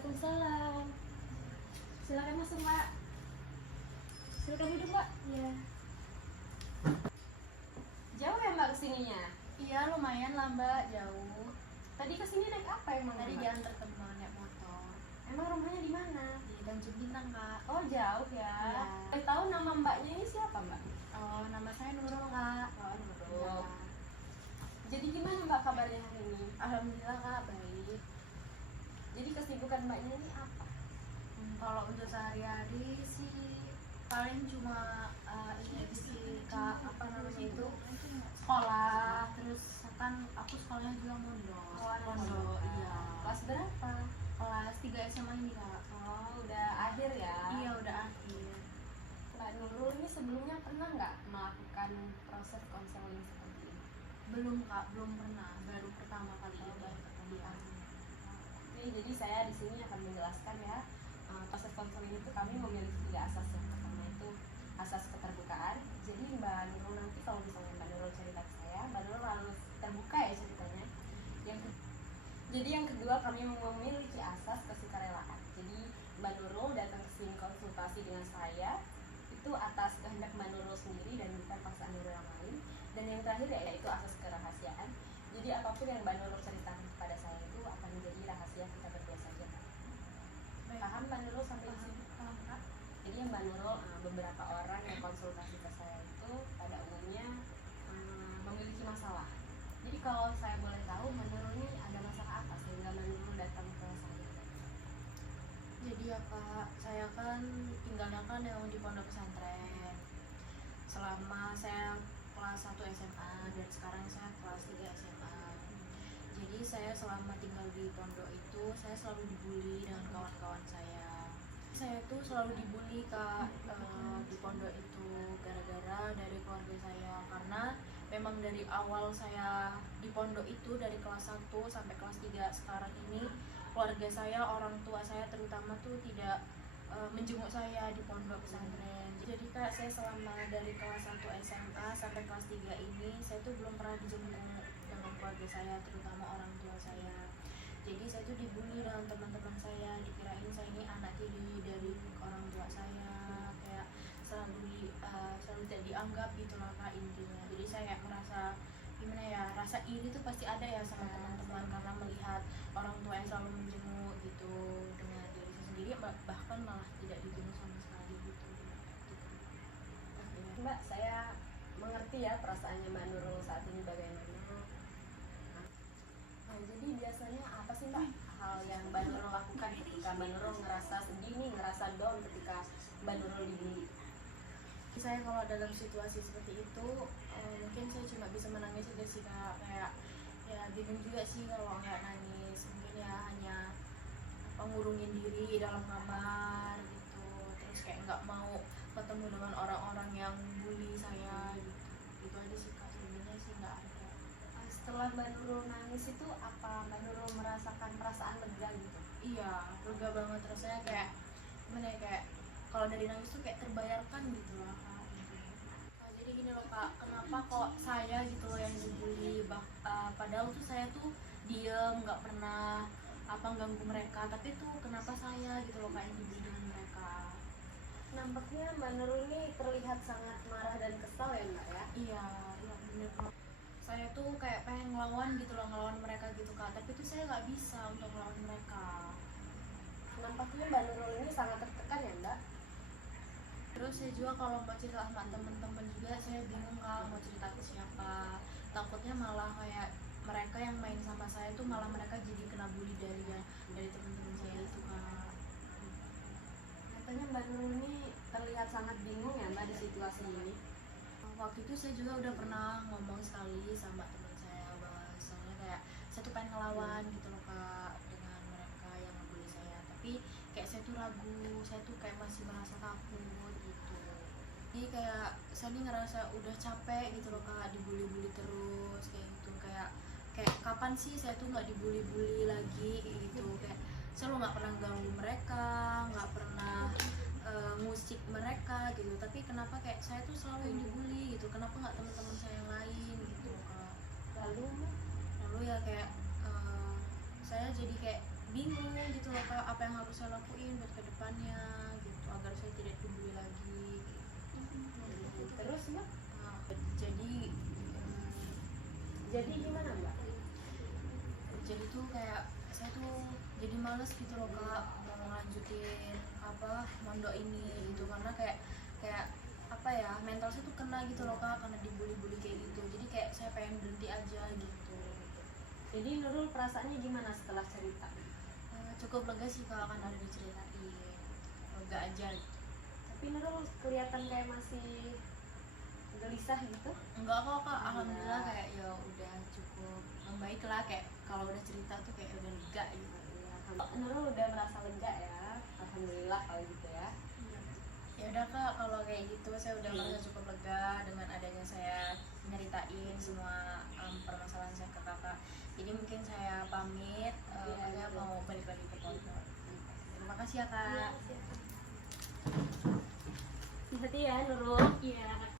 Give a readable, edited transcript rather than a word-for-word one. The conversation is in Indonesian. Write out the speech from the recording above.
Waalaikumsalam. Silakan masuk, Mbak. Silakan duduk, Mbak. Iya. Jauh ya, Mbak, kesininya? Iya, lumayan lah Mbak, jauh. Tadi kesini naik apa emang? Tadi Mbak? jalan terkenal naik motor. Emang rumahnya di mana? Di Tanjung Bintang, Kak. Oh, jauh ya. Iya. Boleh tahu nama Mbaknya ini siapa, Mbak? Oh, nama saya Nurul, Kak. Oh, Iya. Nurul. Jadi gimana, Mbak, kabarnya hari ini? Alhamdulillah, Kak, baik. Jadi kesibukan Mbaknya ini apa? Kalau untuk sehari-hari sih paling cuma ini aja sih, Kak, apa namanya itu, sekolah. Terus kan aku sekolahnya juga mondok. Oh, anak Pondok, mondok. iya. Kelas berapa? Kelas 3 SMA ini, Kak. Oh, udah akhir ya? Iya, udah akhir. Mbak Nurul ini sebelumnya pernah nggak melakukan proses konseling seperti ini? Belum, Kak, belum pernah. Baru pertama kali ini. baru pertama Iya. kali. Oke, jadi saya di sini akan menjelaskan ya, proses konseling itu kami memiliki 3 asas. Yang pertama itu asas keterbukaan. Jadi Mbak Nurul nanti kalau misalnya Mbak Nurul cerita ke saya, Mbak Nurul harus terbuka ya ceritanya. Jadi yang kedua kami memiliki asas kesukarelaan. Jadi Mbak Nurul datang ke sini konsultasi dengan saya itu atas kehendak Mbak Nurul sendiri dan bukan paksaan dari orang lain. Dan yang terakhir yaitu asas kerahasiaan. Jadi apapun yang Mbak Nurul ceritakan kepada saya itu akan menjadi rahasia kita berdua saja. Paham Mbak Nurul sampai di sini? Paham, Kak. Jadi Mbak Nurul, beberapa orang yang konsultasi ke saya itu pada umumnya memiliki masalah. Jadi kalau saya boleh tahu, Mbak Nurul ini ada masalah apa sehingga Mbak Nurul datang ke saya? Jadi ya Kak, saya kan tinggalnya kan yang di pondok pesantren. Selama saya kelas 1 SMA dan sekarang saya kelas 3 SMA. Jadi saya selama tinggal di pondok itu saya selalu dibully dengan kawan-kawan saya. Saya tuh selalu dibully Kak di pondok itu gara-gara dari keluarga saya, karena memang dari awal saya di pondok itu dari kelas 1 sampai kelas 3 sekarang ini keluarga saya, orang tua saya terutama tuh tidak menjenguk saya di pondok pesantren. Jadi Kak, saya selama dari kelas 1 SMA sampai kelas 3 ini saya tuh belum pernah dijenguk dengan keluarga saya, terutama orang tua saya. Jadi saya tuh dibully dengan teman-teman saya, dikirain saya ini anak tiri dari orang tua saya, kayak selalu tidak dianggap gitu lah Kak intinya. Jadi saya kayak merasa gimana ya, rasa iri tuh pasti ada ya sama teman-teman karena melihat orang tua yang selalu menjenguk gitu dengan diri saya sendiri, bahkan malah tidak dijenguk sama sekali gitu. Mbak, saya mengerti ya perasaannya Mbak Nurul saat ini bagaimana. Nah, jadi biasanya apa sih Mbak hal yang Mbak Nurul lakukan ketika Mbak Nurul ngerasa sedih nih, ngerasa down ketika Mbak Nurul dibully? Saya kalau dalam situasi seperti itu mungkin saya cuma bisa menangis aja sih Kak, kayak ya bingung juga sih kalau nggak nangis, mungkin ya hanya ngurungin diri dalam kamar gitu, terus kayak nggak mau ketemu dengan orang-orang yang bully saya gitu aja sih Kak, sebenarnya sih nggak ada. Setelah Mbak Nurul nangis itu apa Mbak Nurul merasakan perasaan lega gitu? Iya, lega banget rasanya, kayak gimana ya, kayak kalau dari nangis tuh kayak terbayarkan gitu lah Kak. Nah, jadi gini loh Kak, kenapa kok saya gitu loh yang dibully, padahal tuh saya tuh diem, nggak pernah ganggu mereka, tapi tuh kenapa saya gitu loh Kak yang dibully dengan mereka. Nampaknya Mbak Nurul ini terlihat sangat marah dan kesal ya Mbak ya? Iya bener Kak. Saya tuh kayak pengen ngelawan gitu loh, ngelawan mereka gitu Kak, tapi tuh saya nggak bisa untuk ngelawan mereka. Nampaknya Mbak Nurul ini sangat tertekan ya Mbak? Terus saya juga kalau mau cerita sama temen-temen juga saya bingung Kak mau cerita ke siapa, takutnya malah kayak mereka yang main sama saya tuh malah mereka jadi kena bully dari temen-temen saya itu Kak. Katanya Mbak Nurul ini terlihat sangat bingung ya Mbak di situasi ini. Waktu itu saya juga udah pernah ngomong sekali sama teman saya bahwa soalnya kayak saya tuh pengen ngelawan gitu loh Kak dengan mereka yang ngebully saya, tapi kayak saya tuh ragu, saya tuh kayak masih merasa takut gitu. Jadi kayak saya nih ngerasa udah capek gitu loh Kak, dibully-bully terus kayak gitu, kayak kapan sih saya tuh nggak dibully-bully lagi kayak gitu, kayak saya lo nggak pernah ganggu mereka, nggak pernah ngusik mereka gitu, tapi kenapa kayak saya tuh selalu yang dibully gitu, kenapa nggak teman-teman saya yang lain gitu Kak. Lalu ya kayak saya jadi kayak bingung gitu loh kak, apa yang harus saya lakuin buat kedepannya gitu agar saya tidak dibully lagi gitu. Terus mbak, Nah, jadi jadi gimana mbak? jadi tuh kayak saya tuh jadi males gitu loh kak mau ngelanjutin apa mondok ini gitu karena kayak kayak apa ya, mental saya tuh kena gitu loh kak karena dibully-bully kayak gitu, jadi kayak saya pengen berhenti aja gitu. Jadi Nurul perasaannya gimana setelah cerita? Cukup lega sih kak karena udah diceritain, lega aja gitu. Tapi Nurul kelihatan kayak masih gelisah gitu. Enggak kok kak, alhamdulillah kayak ya udah cukup membaik lah, kayak kalau udah cerita tuh kayak udah lega gitu. Nurul udah merasa lega ya, alhamdulillah kalau gitu ya. Ya udah kak, kalau kayak gitu saya udah merasa cukup lega dengan adanya saya nyeritain semua permasalahan saya ke kakak. Jadi mungkin saya pamit, saya mau balik lagi ke pondok. Terima kasih ya kak. Hati ya Nurul. Iya.